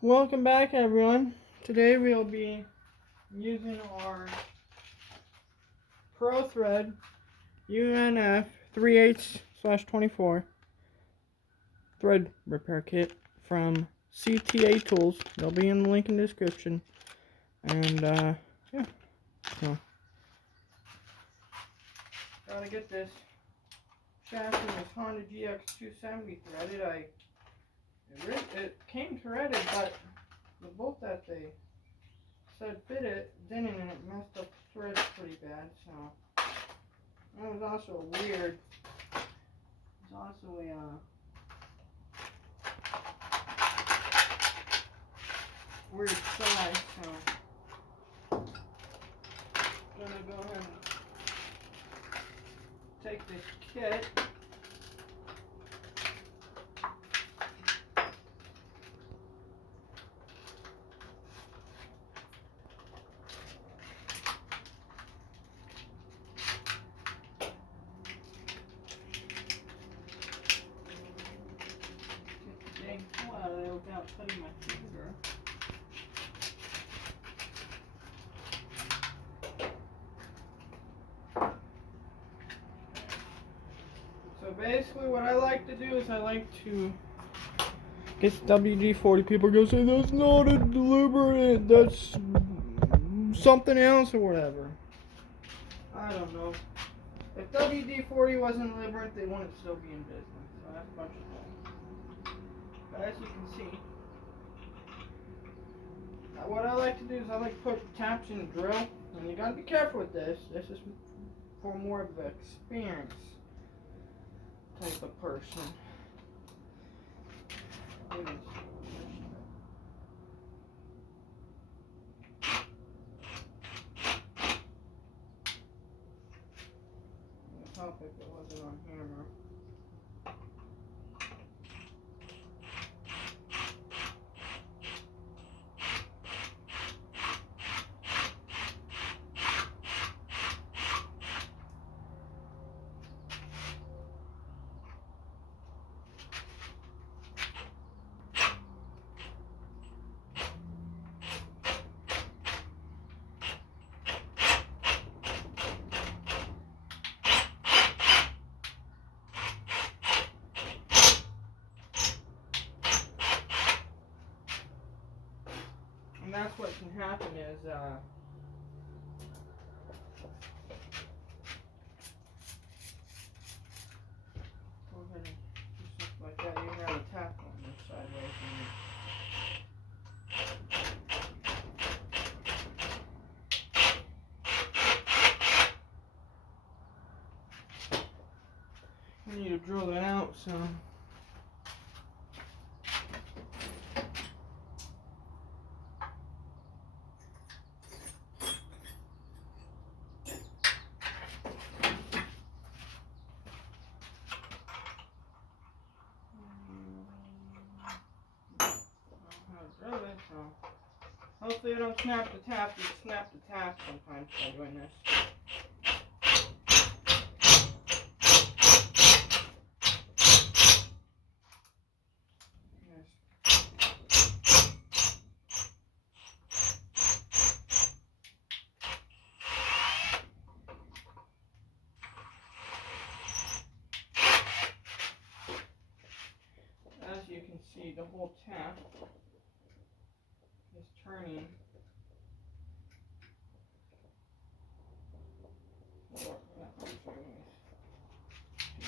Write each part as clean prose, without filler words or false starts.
Welcome back, everyone. Today we'll be using our Pro Thread UNF 3/8/24 thread repair kit from CTA Tools. They'll be in the link in the description. And yeah, so gotta get this shaft in this Honda gx270 threaded. It came threaded, but the bolt that they said fit it didn't, and it messed up the threads pretty bad. So it was also weird. It's also a weird size. So I'm gonna go ahead and take this kit. Dang pull out of there without cutting my finger. So basically what I like to do is I like to get WD-40. People go say that's not a deliberate, that's something else or whatever. I don't know. If WD-40 wasn't deliberate, they wouldn't still be in business. So that's a bunch of bull. But as you can see, what I like to do is I like to put taps in the drill, and you gotta be careful with this. This is for more of the experienced type of person. I'd help if it wasn't on hammer. And that's what can happen is, go ahead and do something like that. You have a tap on this sideways. You need to drill that out, so. Hopefully I don't snap the tap. You snap the tap sometimes by doing this. As you can see, the whole tap is turning.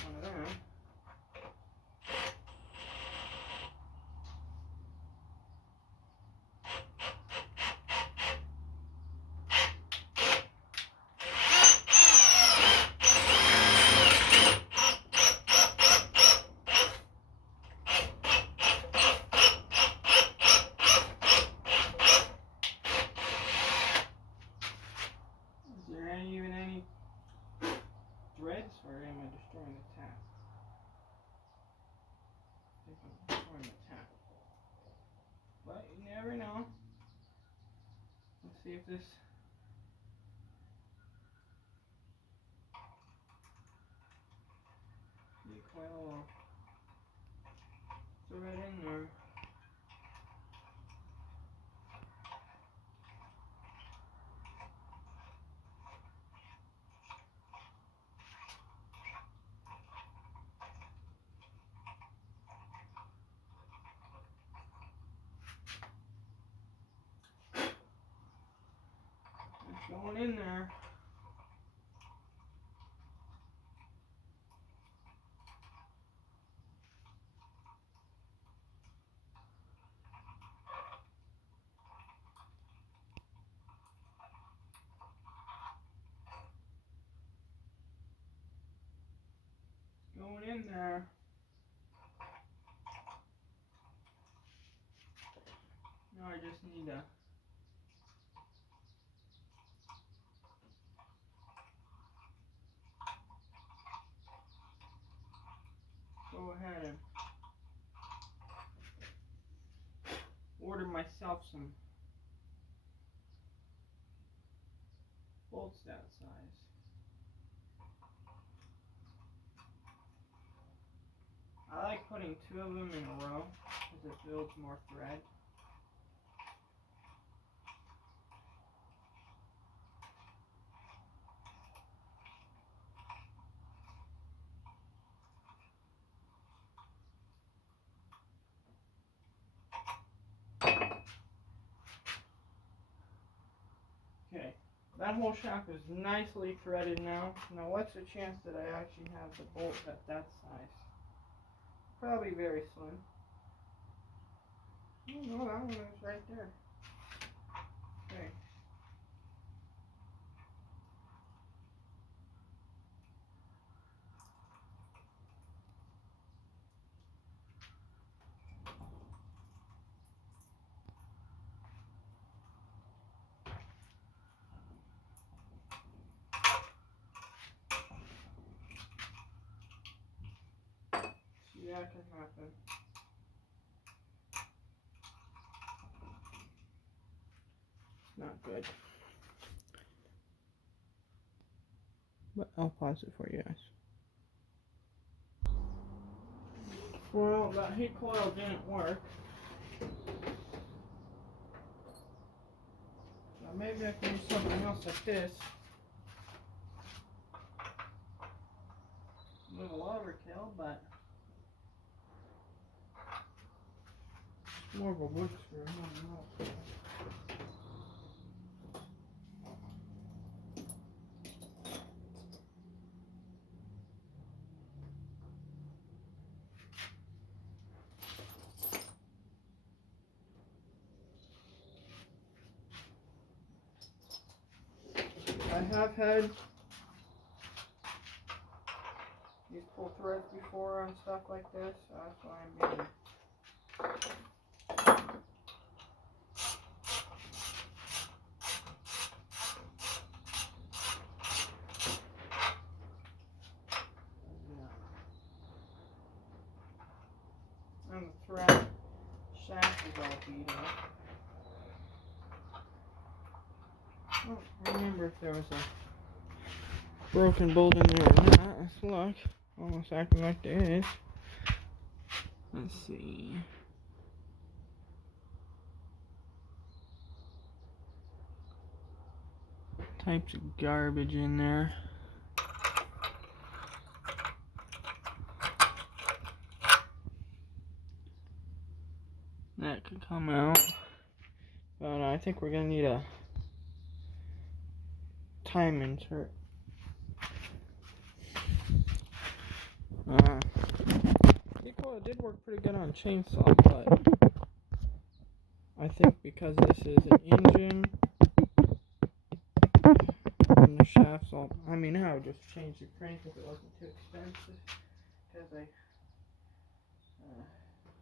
One of them. Is there even any threads, or am I destroying the tap? I think I'm destroying the tap. But you never know. Let's see if this. Coil will thread in there. going in there. Now I just need to go ahead and order myself some bolts that size. I like putting 2 of them in a row because it builds more thread. Okay, that whole shaft is nicely threaded now. Now what's the chance that I actually have the bolt at that size? Probably very slim. Oh no, that one is right there. Okay. See, that can happen. It's not good. But I'll pause it for you guys. Well, that heat coil didn't work. Now maybe I can use something else like this. A little overkill, but it's more of a wood screw. I don't know. I have had these pull threads before on stuff like this, so that's why I'm being and the thread shaft is all beat up. I don't remember if there was a broken bolt in there or not. Let's look. Almost acting like there is. Let's see. Types of garbage in there. That could come out. But I think we're gonna need a time insert. It did work pretty good on chainsaw, but I think because this is an engine and the shafts all, I mean, I would just change the crank if it wasn't too expensive, because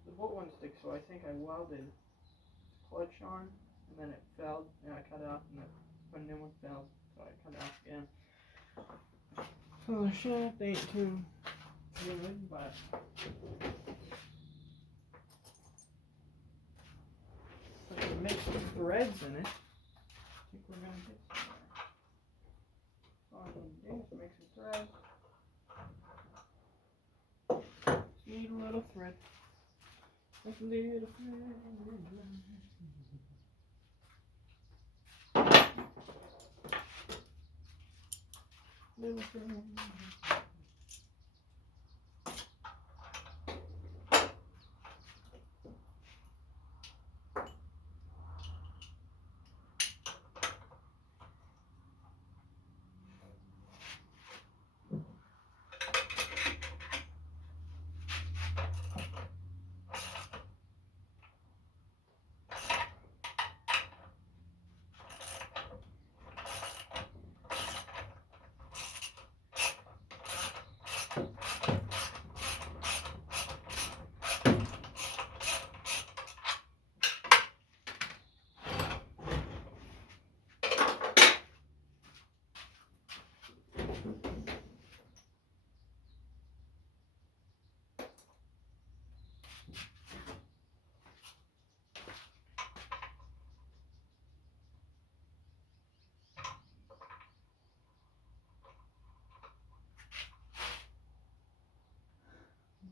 the bolt wouldn't stick, so I think I welded the clutch on, and then it fell, and I cut it off, and the new one fell, so I cut it off again. So the shaft ain't too good, but I can make some threads in it. I think we're gonna get somewhere. So all I'm gonna do is make some threads. Just need a little thread. Just a little thread. Little thread.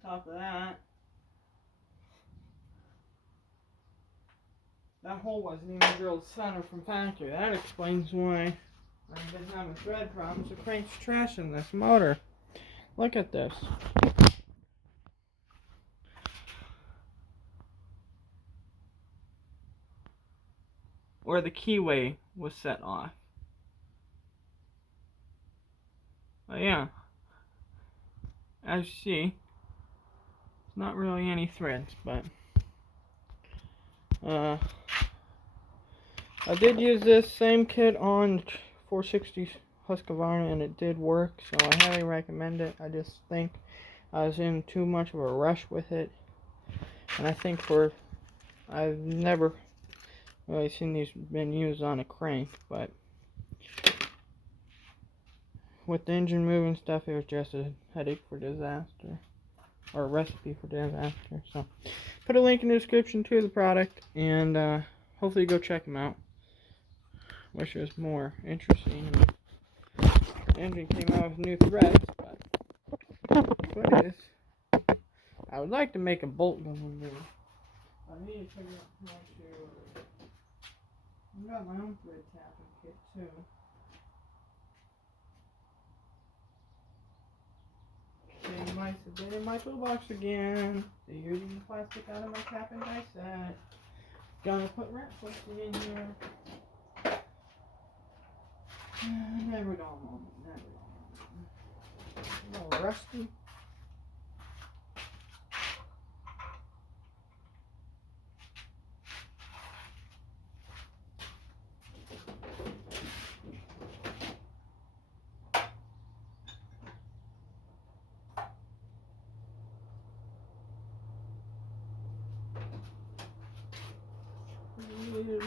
top of that. That hole wasn't even drilled center from factory. That explains why I've been having thread problems. The crank's trashing this motor. Look at this. Where the keyway was set off. But yeah, as you see, it's not really any threads, but I did use this same kit on 460 Husqvarna and it did work, so I highly recommend it. I just think I was in too much of a rush with it, and I think I've never really seen these been used on a crank, but with the engine moving stuff, it was just a headache for disaster, or a recipe for disaster. So put a link in the description to the product, and hopefully go check them out. Wish it was more interesting. The engine came out with new threads, but what is? I would like to make a bolt gun with. I need to figure out how to. I've got my own thread tapping kit too. Been in my toolbox again. They're using the plastic out of my cap and die set. Gonna put wrench twisting in here. Never dull moment. Never dull moment. A little rusty.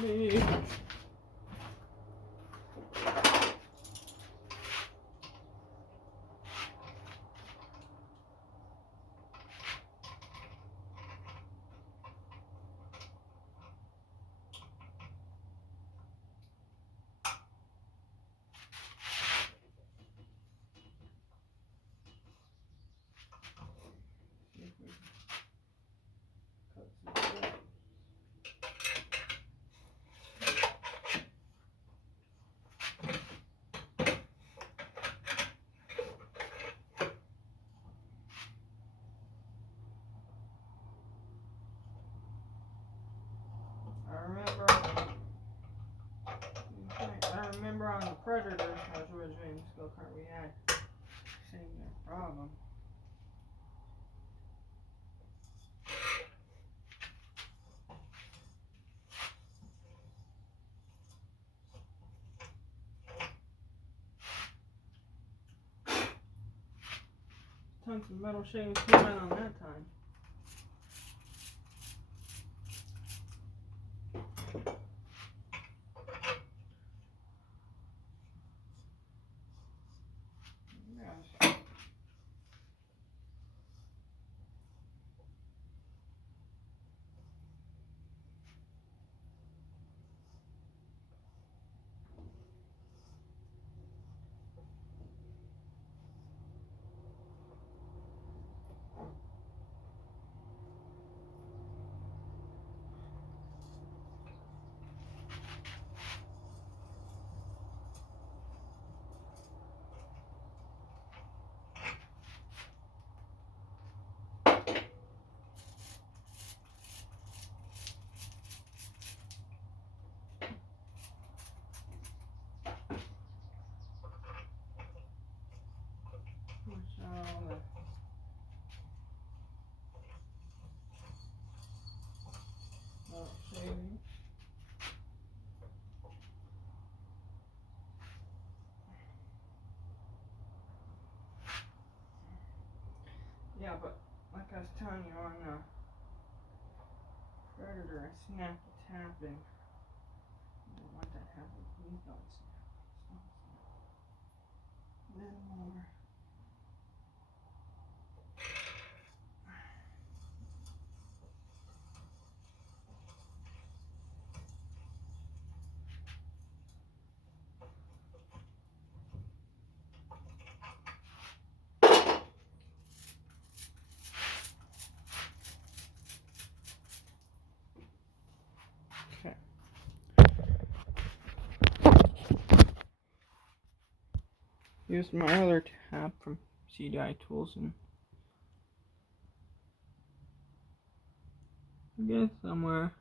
Me. I remember on the Predator, I was originally in this go-kart, we had same problem. Tons of metal shavings came out on that time. Yes. Shavings. Yeah, but like I was telling you on the Predator, I snapped the tapping. I don't want that happening. Please don't snap. Stop snap. Then more. Used my other tab from CDI Tools and I guess somewhere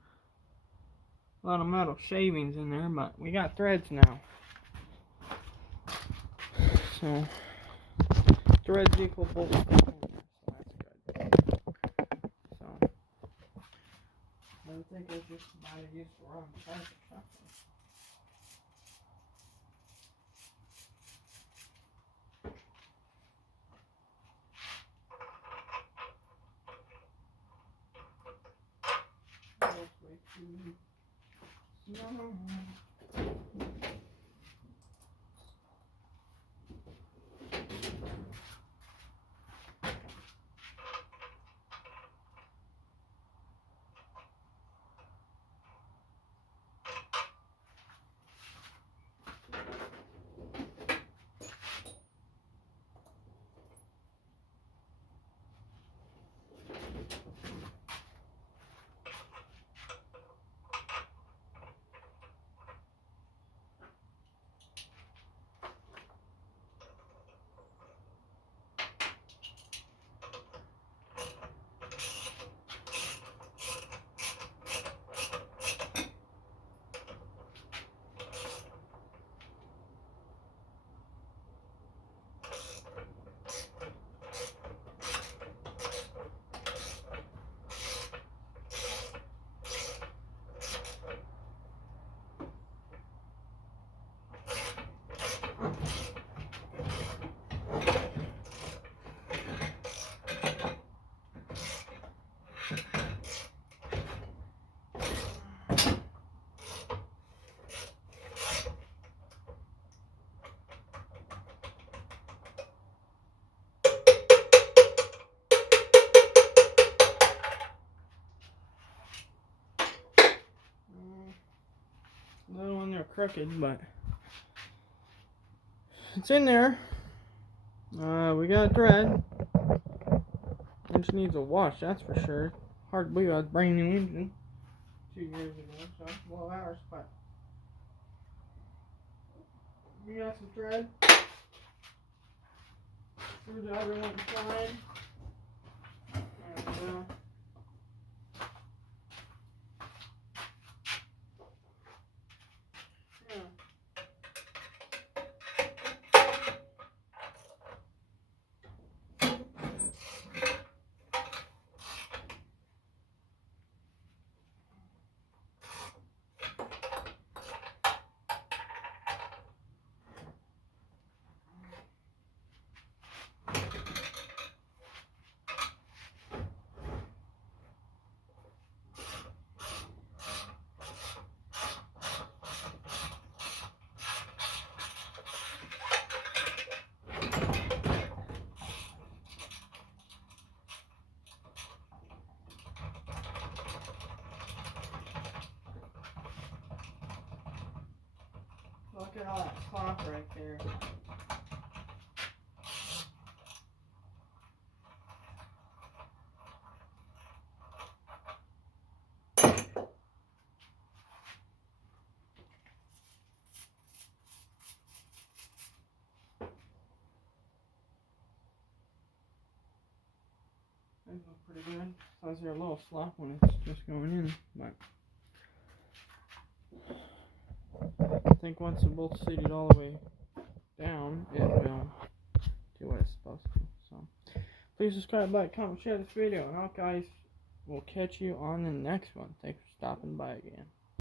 a lot of metal shavings in there, but we got threads now. So threads equal bolts. So that's good. So I think I just might have used the wrong size or something. A little when they're crooked, but it's in there. We got a thread. It just needs a wash, that's for sure. Hard to believe I was brand new engine 2 years ago, so it's a little hours, but we got some thread. Screws the other one fine. And yeah. Look at all that cloth right there. These look pretty good. Sometimes they're a little slop when it's just going in, but I think once the bolt's seated all the way down, it will do what it's supposed to. So, please subscribe, like, comment, share this video, and all guys, we'll catch you on the next one. Thanks for stopping by again.